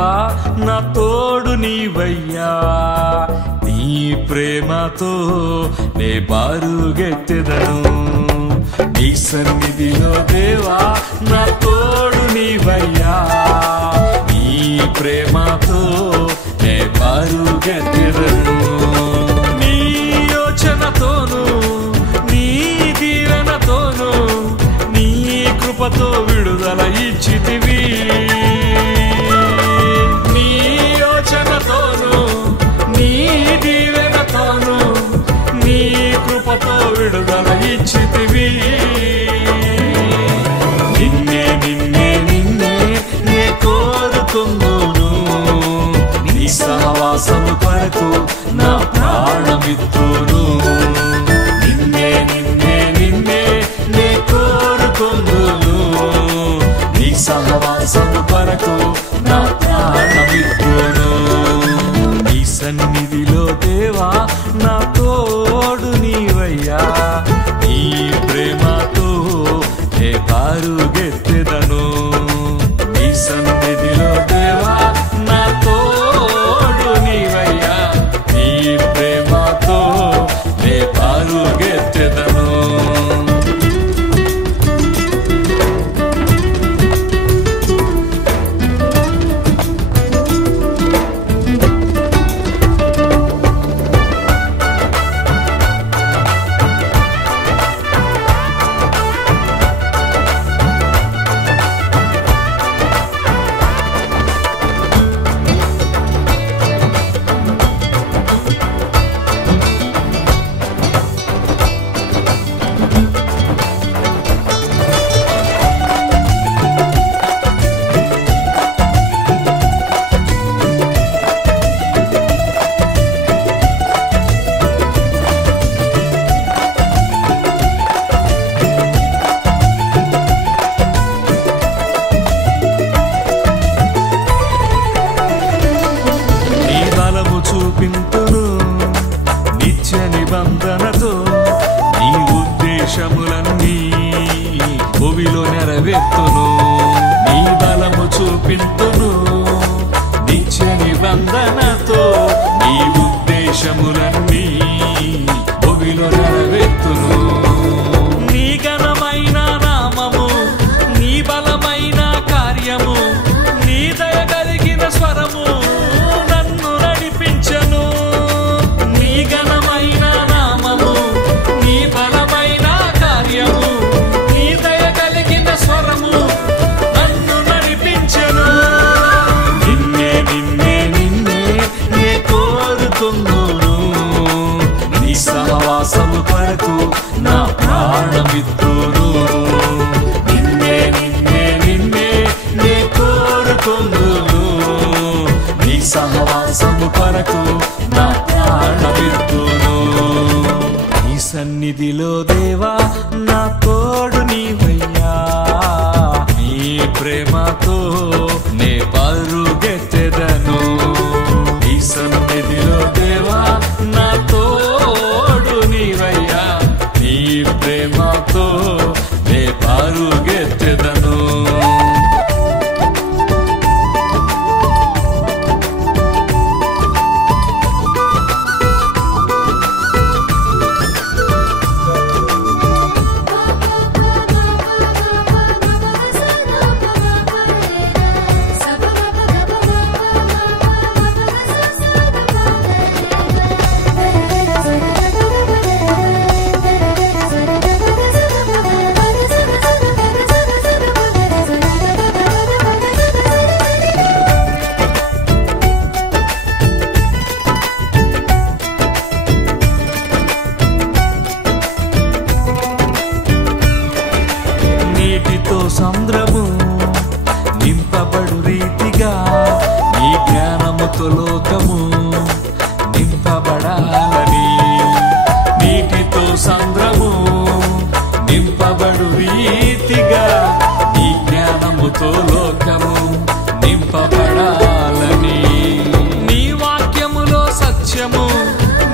దేవా నా తోడు నీవయ్యా నీ ప్రేమతో నే పరుగెత్తెదను నీ సన్నిధిలో దేవా నా తోడు నీవయ్యా నీ ప్రేమతో నే పరుగెత్తెదను నీ యోచనతోను నీ దీవెనతోను నీ కృపతో విడుదల ఇచ్చితివి నీ యోచనతోను నీ దీవెనతోను నీ కృపతో విడుదల ఇచ్చితివి నిన్నే నిన్నే నిన్నే నే కోరుకుందును నీ సహవాసము కొరకు నా ప్రాణమిత్తును నిన్నే నిన్నే నిన్నే నే కోరుకుందును నీ సహవాసము కొరకు నా ప్రాణమిత్తును నీ సన్నిధిలో దేవా నా తోడు నీవయ్యా నీ ప్రేమతో నే పరుగెత్తెదను నీ సన్నిధిలో దేవా నా తోడు నీవయ్యా నీ ప్రేమతో నే పరుగెత్తెదను చూపింతును నిత్య నిబంధనతో నీ ఉద్దేశములన్నీ భూమిలో నెరవేర్తును నీ బలము చూపింతును నిత్య నిబంధనతో నీ ఉద్దేశములన్నీ భూమిలో నెరవేర్తును నీ ఘనమైన నామము నీ బలమైన కార్యము నీ దయ కలిగిన స్వరము నీ ఘనమైన నామము నీ బలమైన కార్యము నీ దయ కలిగిన స్వరము నన్ను నడిపించెను నిన్నే నిన్నే నిన్నే నే కోరుకుందును నీ సహవాసము కొరకు నా ప్రాణమిత్తును నిన్నే నిన్నే నిన్నే నే కోరుకుందును నీ సహవాసము కొరకు నా ప్రాణమిత్తును నీ సన్నిధిలో దేవా నా తోడు నీవయ్యా నీ ప్రేమతో నే పరుగెత్తెదను నీ సన్నిధిలో దేవా నా తోడు నీవయ్యా నీ ప్రేమతో నే పరుగెత్తెదను సంద్రము నింపబడు రీతిగా నీ జ్ఞానముతో లోకము నింపబడాలని నీటితో సంద్రము నింపబడు రీతిగా నీ జ్ఞానముతో లోకము నింపబడాలని నీ వాక్యములో సత్యము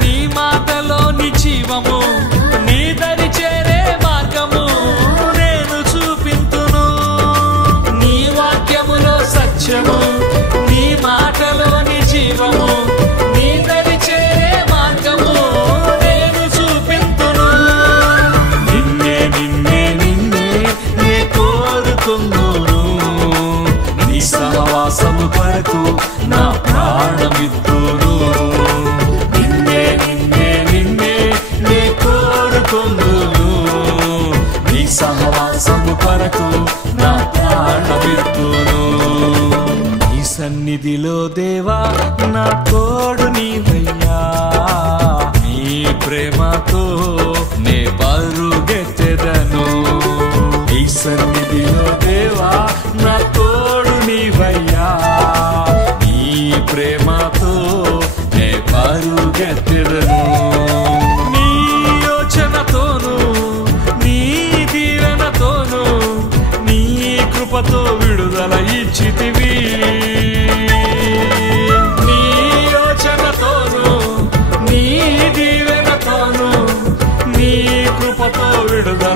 నీ మాటలో నీ జీవము నీ దరి చేరే మార్గము నేను చూపింతును నీ వాక్యములో సత్యము నీ సహవాసము కొరకు నా ప్రాణమిత్తును. నీ సన్నిధిలో దేవా నా తోడు నీవయ్యా, నీ ప్రేమతో నే పరుగెత్తెదను. నీ సన్నిధిలో దేవా నా తోడు నీవయ్యా, నీ ప్రేమతో నే పరుగెత్తెదను. నీ యోచనతోను నీ దీవెనతోను నీ కృపతో విడుదల ఇచ్చితివి. నీ యోచనతోను నీ దీవెనతోను నీ కృపతో విడుదల